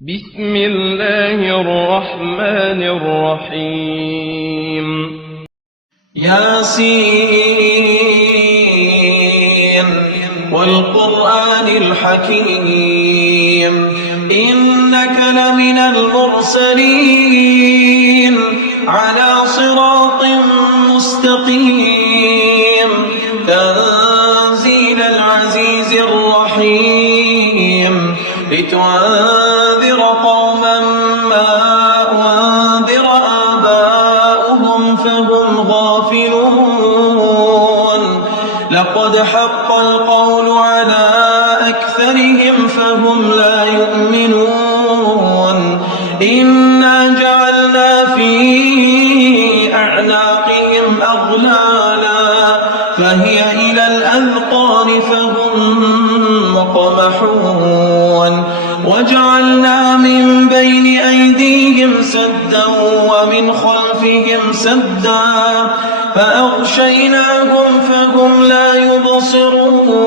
بسم الله الرحمن الرحيم. ياسين والقرآن الحكيم إنك لمن المرسلين على صراط مستقيم تنزيل العزيز الرحيم لتنذر قوما ما أنذر آباؤهم فهم غافلون لقد حق القول على أكثرهم فهم لا يؤمنون إنا جعلنا في أعناقهم أغلالا فهي إلى الأذقان فهم مقمحون وجعلنا من بين أيديهم سدا ومن خلفهم سدا فأغشيناهم فهم لا يبصرون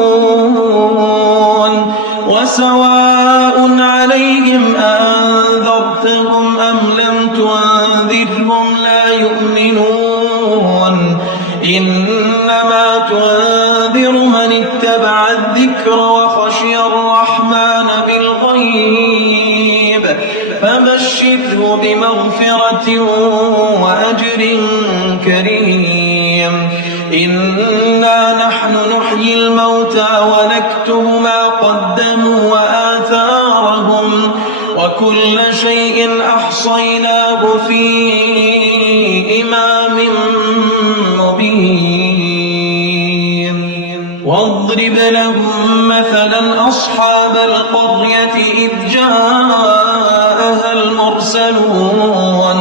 وسواء عليهم أنذرتهم أم لم تنذرهم لا يؤمنون إنما تنذر من اتبع الذكر وخشي الرحمن بالغيب فبشره بمغفرة وأجر كريم إنا نحن نحيي الموتى ونكتب ما قدموا وآثارهم وكل شيء أحصيناه في إمام مبين واضرب لهم مثلا أصحاب القرية إذ جاءها المرسلون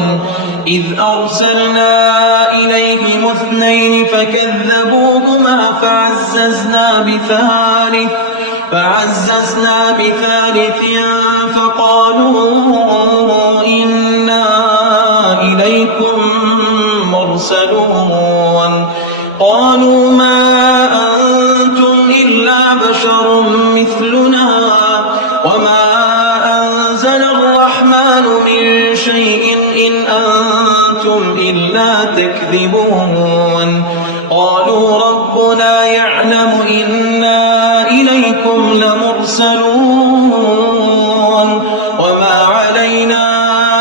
إذ أرسلنا إليهم اثنين فكذبوهما فعززنا بثالث فقالوا إنا إليكم مرسلون قالوا ما أنتم إلا بشر مثلنا وما أنزل الرحمن من شيء إن أنتم إلا تكذبون قالوا ربنا يعلم إنا إليكم لمرسلون وما علينا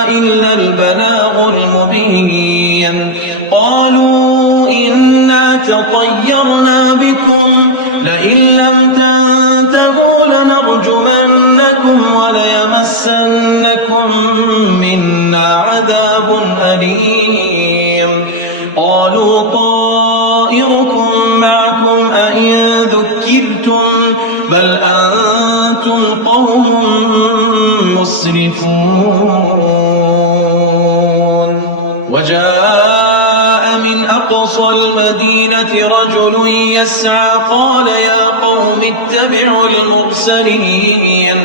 إلا البلاغ المبين قالوا إنا تطيرنا بكم لئن لم تنتهوا لنرجمنكم وليمسنكم منا عذاب أليم قالوا طائركم معكم أئن ذكرتم بل أنتم قوم مسرفون وجاء من أقصى المدينة رجل يسعى قال يا قوم اتبعوا المرسلين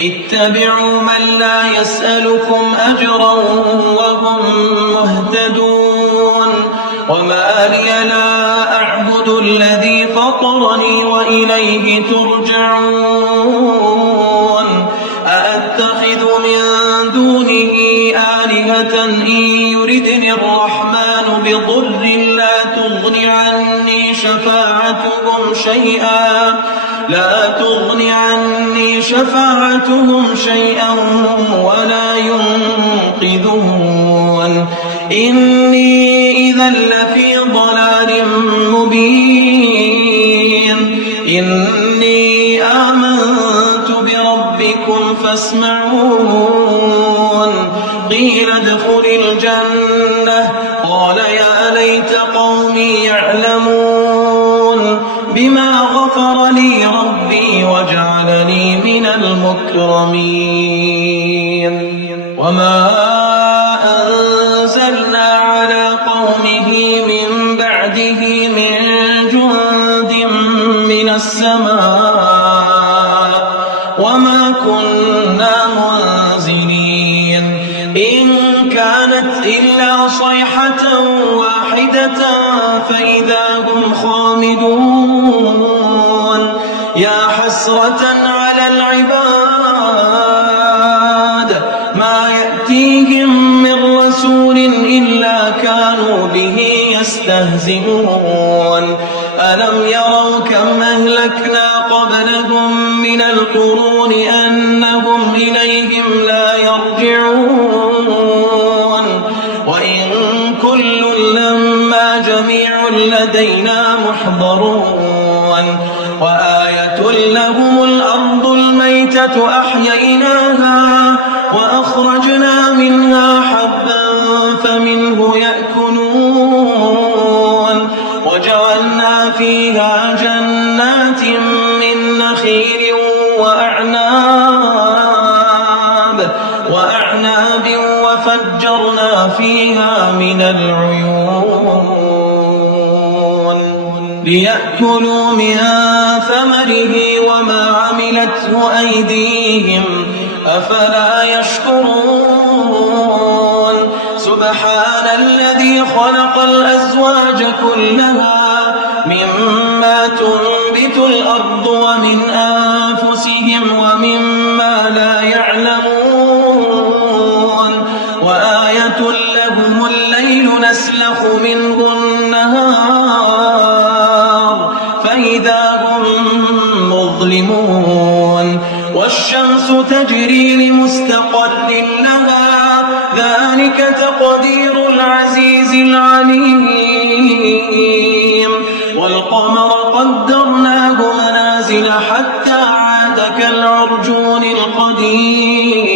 اتبعوا من لا يسألكم أجرا وهم مهتدون وما لي لا أعبد الذي فطرني وإليه ترجعون أأتخذ من دونه آلهة إن يردني الرحمن بضر لا تغن عني شفاعتهم شيئا ولا ينقذون إني إذا لفي ضلال مبين إني آمنت بربكم فاسمعون قيل ادخل الجنة قال يا ليت قومي يعلمون بما غفر لي ربي وجعلني من المكرمين وما أنزلنا على قومه من بعده من جند من السماء وما كنا منزلين إن كانت إلا صيحة واحدة فإذا هم خامدون يا حسرة على العباد يستهزئون ألم يروا كم أهلكنا قبلهم من القرون أنهم إليهم لا يرجعون وإن كل لما جميع لدينا محضرون وآية لهم الأرض الميتة أحييناها وأخرجنا منها حبا فمنه يأكلون وجعلنا فيها جنات من نخيل وأعناب وفجرنا فيها من العيون ليأكلوا من ثمره وما عملته أيديهم أفلا يشكرون سبحان الذي خلق الأزواج كلها مما تنبت الأرض ومن أنفسهم ومما لا يعلمون وآية لهم الليل نسلخ منه النهار فإذا هم مظلمون والشمس تجري لمستقر لها ذلك تقدير العزيز العليم والقمر قدرناه منازل حتى عاد كالعرجون القديم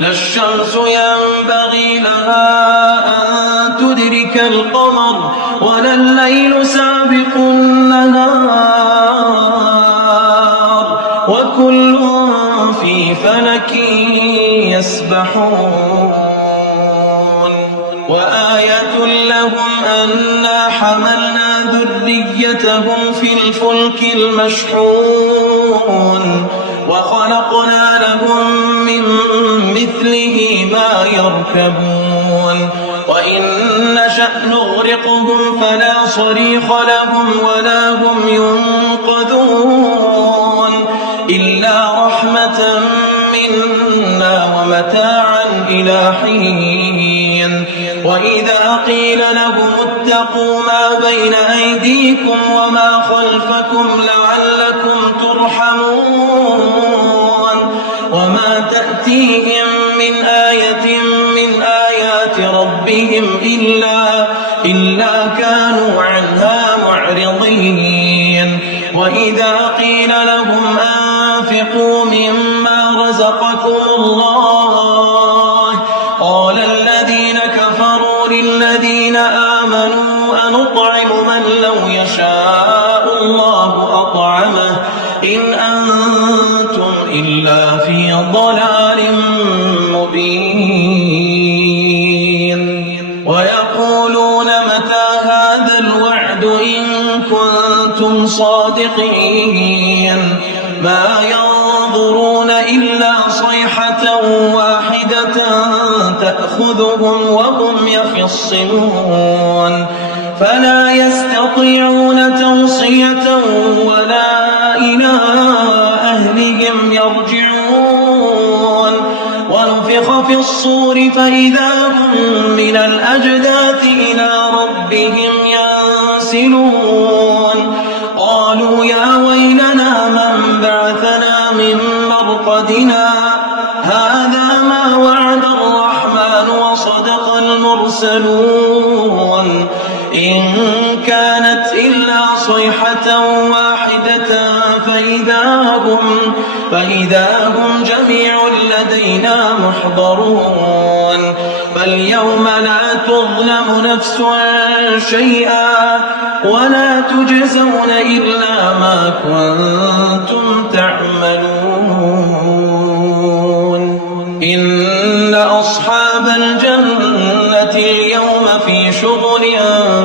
لا الشمس ينبغي لها أن تدرك القمر ولا الليل سابق النهار وكل في فلك يسبحون وآية لهم أنا حملنا ذريتهم في الفلك المشحون وخلقنا لهم من مثله ما يركبون وإن نشأ نغرقهم فلا صريخ لهم ولا هم ينقذون إلا رحمة منا ومتاعا إلى حين وإذا قيل لهم اتقوا ما بين أيديكم وما خلفكم لعلكم ترحمون وما تأتيهم من آية من آيات ربهم إلا كانوا عنها معرضين وإذا قيل لهم أنفقوا مما رزقكم الله قال الذين كفروا للذين آمنوا أنطعم من لو يشاء الله أطعمه إن أنتم إلا في ضلال مبين ويقولون متى هذا الوعد إن كنتم صادقين ما ينظرون إلا صيحة واحدة تأخذهم وهم يخصمون فلا يستطيعون توصية ولا إلى أهلهم يرجعون ونفخ في الصور فإذا هم من الأجداث إلى ربهم ينسلون قالوا يا ويلنا من بعثنا من مرقدنا هذا ما وعد الرحمن وصدق المرسلون إن كانت إلا صيحة واحدة فإذا هم جميع لدينا محضرون فاليوم لا تظلم نفس شيئا ولا تجزون إلا ما كنتم تعملون إن أصحاب الجنة اليوم في شغل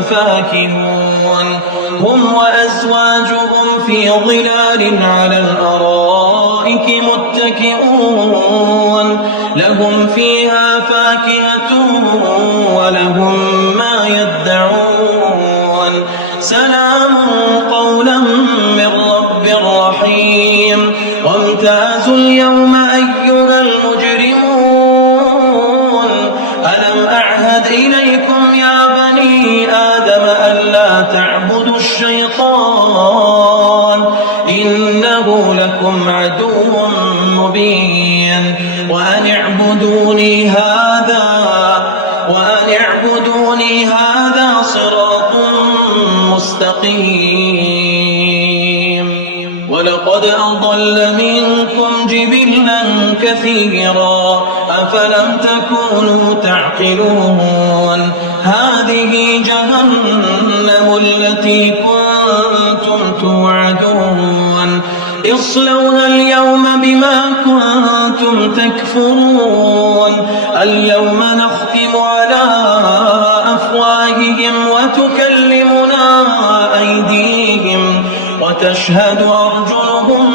فاكهون هم وأزواجهم في ظلال على الأرائك متكئون لهم فيها فاكهة ولهم ما يدعون سلام قولا من رب رحيم وامتازوا اليوم أيها المجرمون ألم أعهد إليكم يا بني آدم مبين وأن اعبدوني هذا صراط مستقيم ولقد أضل منكم جبلا كثيرا أفلم تكونوا تعقلون هذه جهنم التي كنتم توعدون اصلوها اليوم بما كنتم تكفرون اليوم نختم على أفواههم وتكلمنا أيديهم وتشهد أرجلهم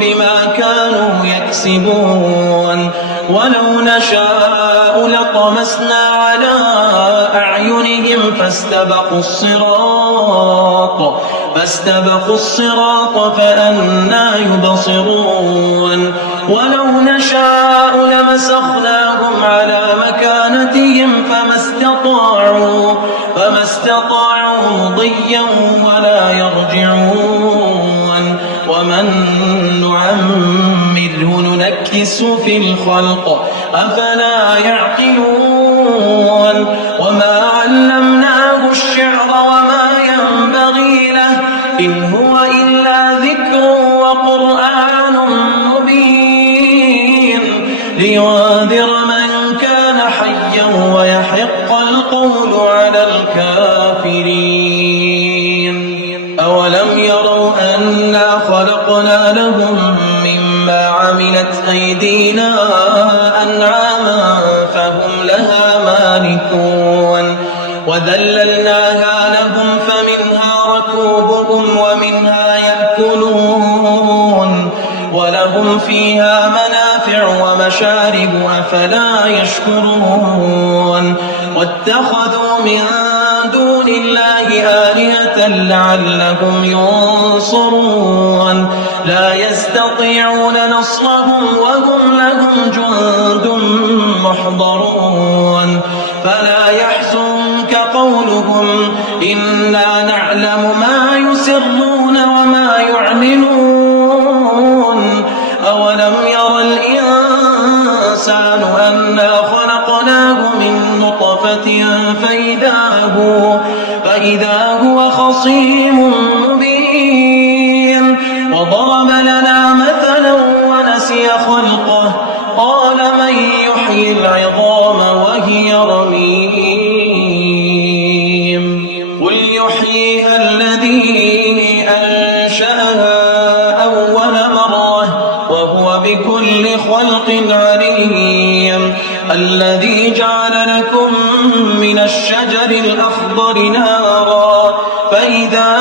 بما كانوا يكسبون ولو نشاء لطمسنا على أعينهم فاستبقوا الصراط فأنى يبصرون ولو نشاء لمسخناهم على مكانتهم فما استطاعوا مضيا ولا يرجعون ومن نعمره ننكس في الخلق أفلا يعقلون وما علمناه الشعر وما ينبغي له إن هو إلا ذكر وقرآن مبين لينذر من كان حيا ويحق القول على الكافرين أولم يروا أنا خلقنا لهم مما عملت أيدينا أنعاما فهم لها مالكون وذللناها لهم فمنها ركوبهم ومنها يأكلون ولهم فيها منافع ومشارب أفلا يشكرون واتخذوا من دون الله آلهة لعلهم ينصرون لا يستطيعون نصرهم وهم لهم جند محضرون فلا يحزنك قولهم إنا نعلم ما يسرون وما يعلنون أولم ير الإنسان أنا خلقناه من نطفة فإذا هو خصيم مبين وضرب لنا مثلا ونسي خلقه قال من يحيي العظام وهي رميم قل يحييها الذي أنشأها أول مرة وهو بكل خلق عليم الذي جعل لكم من الشجر الأخضر نارا فإذا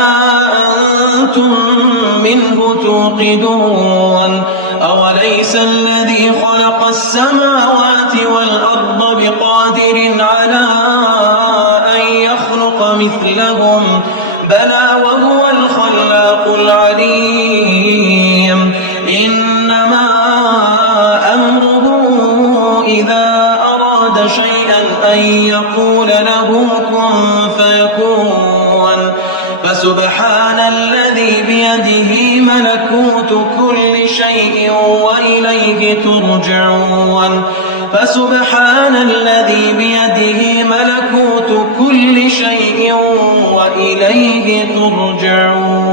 أنتم منه توقدون أوليس الذي خلق السماوات والأرض بقادر على أن يخلق مثلهم بلى وهو الخلاق العليم إنما أمره إذا أراد شيئا أن يقول له كن فيكون فسبحان الذي بيده ملكوت كل شيء وإليه ترجعون فسبحان الذي بيده ملكوت كل شيء وإليه ترجعون